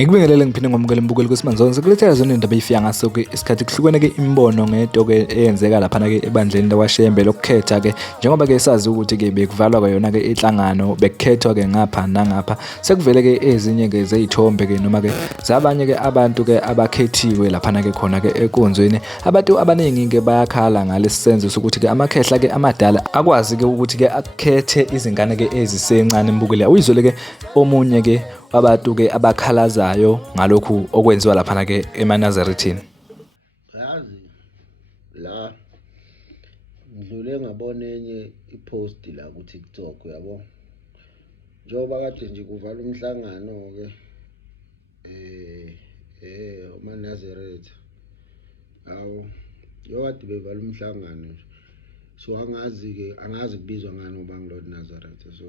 Ngikubingelele ngiphinde ngomukela mbukeli kwesimanje sekuletheka zona indaba eyifika ngaso ke isikhathi kuhlukene ke imibono ngento ke eyenzeka lapha ke ebandleni lakwashembe lokukhetha ke njengoba ke sazi ukuthi ke bekuvalwa ke yona ke inhlangano bekukhethwa ke ngapha nangapha sekuvele ke ezinye ke zeyithombe ke noma ke zabanye ke abantu ke abakhethiwe lapha ke khona ke enkonzweni abantu abaningi ke bayakhala ngalesi senzo sokuthi ke amakhehla ke amadala akwazi ke ukuthi ke akhethe izingane ke ezisencane mbukeli uyizole ke omunye ke abantu ke abakhalazayo ngalokhu okwenziwa lapha ke eManazarethini. Yazi la ngidlule ngabona enye ipost la ku TikTok yabo. Njoba kade nje kuvala umhlangano ke uManazareth. Awu yokade bevala umhlangano. So angazi kubizwa ngani ngoba ngilod Nazareth. So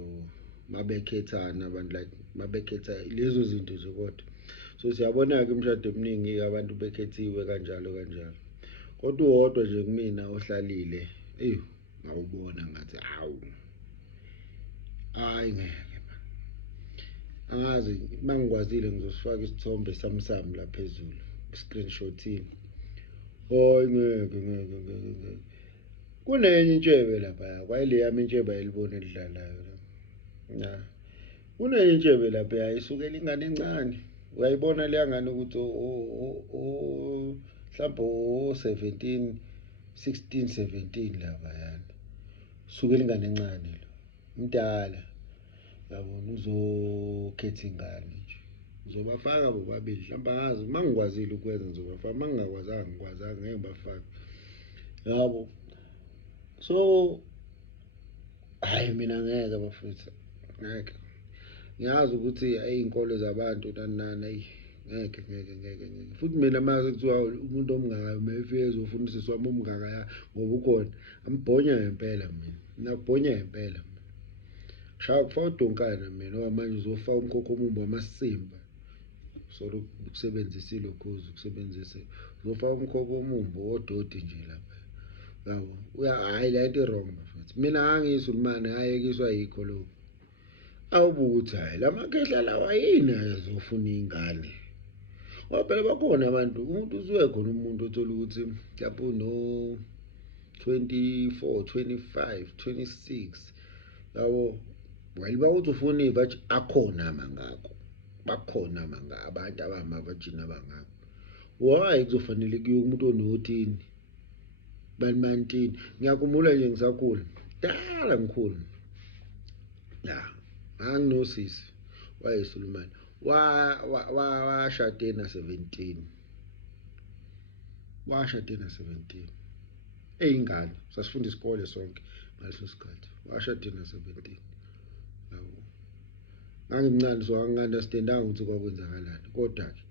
mabekhethana abantu like mabekhetha lezo zinto zokodwa. So siyabona ke umshado eminingi abantu bekhethiwe kanjalo. Kodwa uwodwa nje kumina ohlalile ngawubona ngathi hayi ngeke man. Angazi mangikwazile ngizosifaka isithombe sami la phezulu screenshotini. Ngeke. Kunenye intshebe lapha kwayile yami intshebe elibona elidlalayo. Kunenye intshebe lapha yayisukela ingane encane. Uyayibona le ngane ukuthi mhlawumbe 17 16 17 lapha yana. Sukela ingane encane lo. Mdala. Yabona uzokhetha ingane nje. Uzobafaka bobabili mhlawumbe angazi mangikwazile ukwenza ngizobafaka mangingakwazanga ngikwazanga ngeke bafake. Yabo. So hayi mina ngeke bafutha. Ngeke. Ngiyazi ukuthi izinkolo zabantu nani ngeke. Futhi mina mase kuthiwa umuntu omngaka mayefike ezofundisa wami omngaka ngoba ukhona ambhonya ngempela mina. Nakubhonya ngempela mina. Shaya kufa udonkana mina ngoba manje uzofaka umkhokho omumbo wamasimba. So ukusebenzisa lokhuzi ukusebenzisa uzofaka umkhokho omumbo ododi nje lapha. Yabo. Hayi la into wrong mfethu. Mina angisulumane ayekiswa yikho lokho. Awubuthi hayi lamakhehla lawa yini azofuna ingane. Ngoba phela bakhona abantu umuntu usuke khona umuntu othola ukuthi mhlawumbe uno 24 25 26 yabo wayiba uthi ufuna ivaji akhona amangako. Bakhona amangaka abantu abamavajini abangako. Why kuzofanele kuye umuntu ono13 bani ngiyakhumbula nje ngisakhula dala ngikhulu la anginosisi wayesulumane washade na 17 ingane sasifunda isikole sonke ngaleso sikhathi washade na 17 yabo ngangimncane so angi-understandanga ukuthi kwakwenzakalani kodwa ke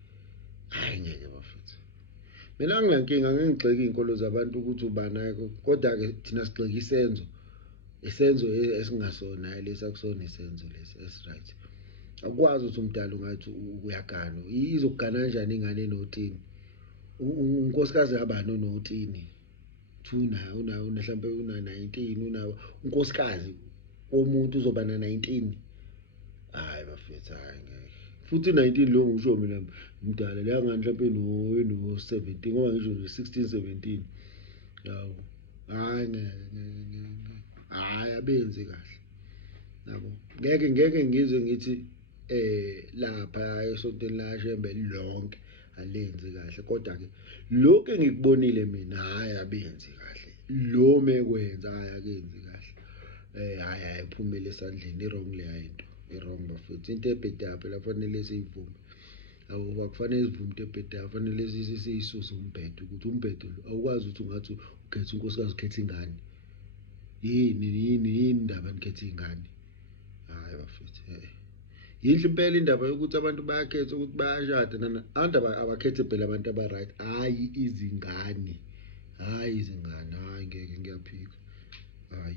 hayi ngeke bafutha. Mina nginankinga ngengigxeka izinkolo zabantu ukuthi ubana kodwa ke thina sigxeka isenzo esingasona lesi akusona isenzo lesi is right. Akwazi ukuthi umdala ungathi uyagana izokugana kanjani ingane eno13 unkosikazi yabani ono13 una mhlawumbe una 19 una unkosikazi womuntu uzoba na 19 hayi bafethu hayi ngeke futhi 19 lo ngisho mina umdala la ngani mhlawumbe no 17 ngoba ngisho 16 17 yawo hayi ngeke hayi abenzi kahle yabo ngeke ngizwe ngithi lapha esontweni la Shembe lonke alenzi kahle kodwa ke lokho engikubonile mina hayi abenzi kahle lo mekwenza hayi akenzi kahle hayi iphumele esandleni wrong le into wrong bafethu into ebheda phela kufanele siyivume yabo akufanele sivume into ebheda kufanele sisuse umbhedo ukuthi umbhedo awukwazi ukuthi ungathi ukhetha unkosikazi ukhetha ingane yini indaba nikhetha ingane hayi bafethu yinhle impela indaba yokuthi abantu bayakhetha ukuthi bayashada nana abantu abakhethe phela abantu aba-right hayi izingane hayi ngeke ngiyaphika hayi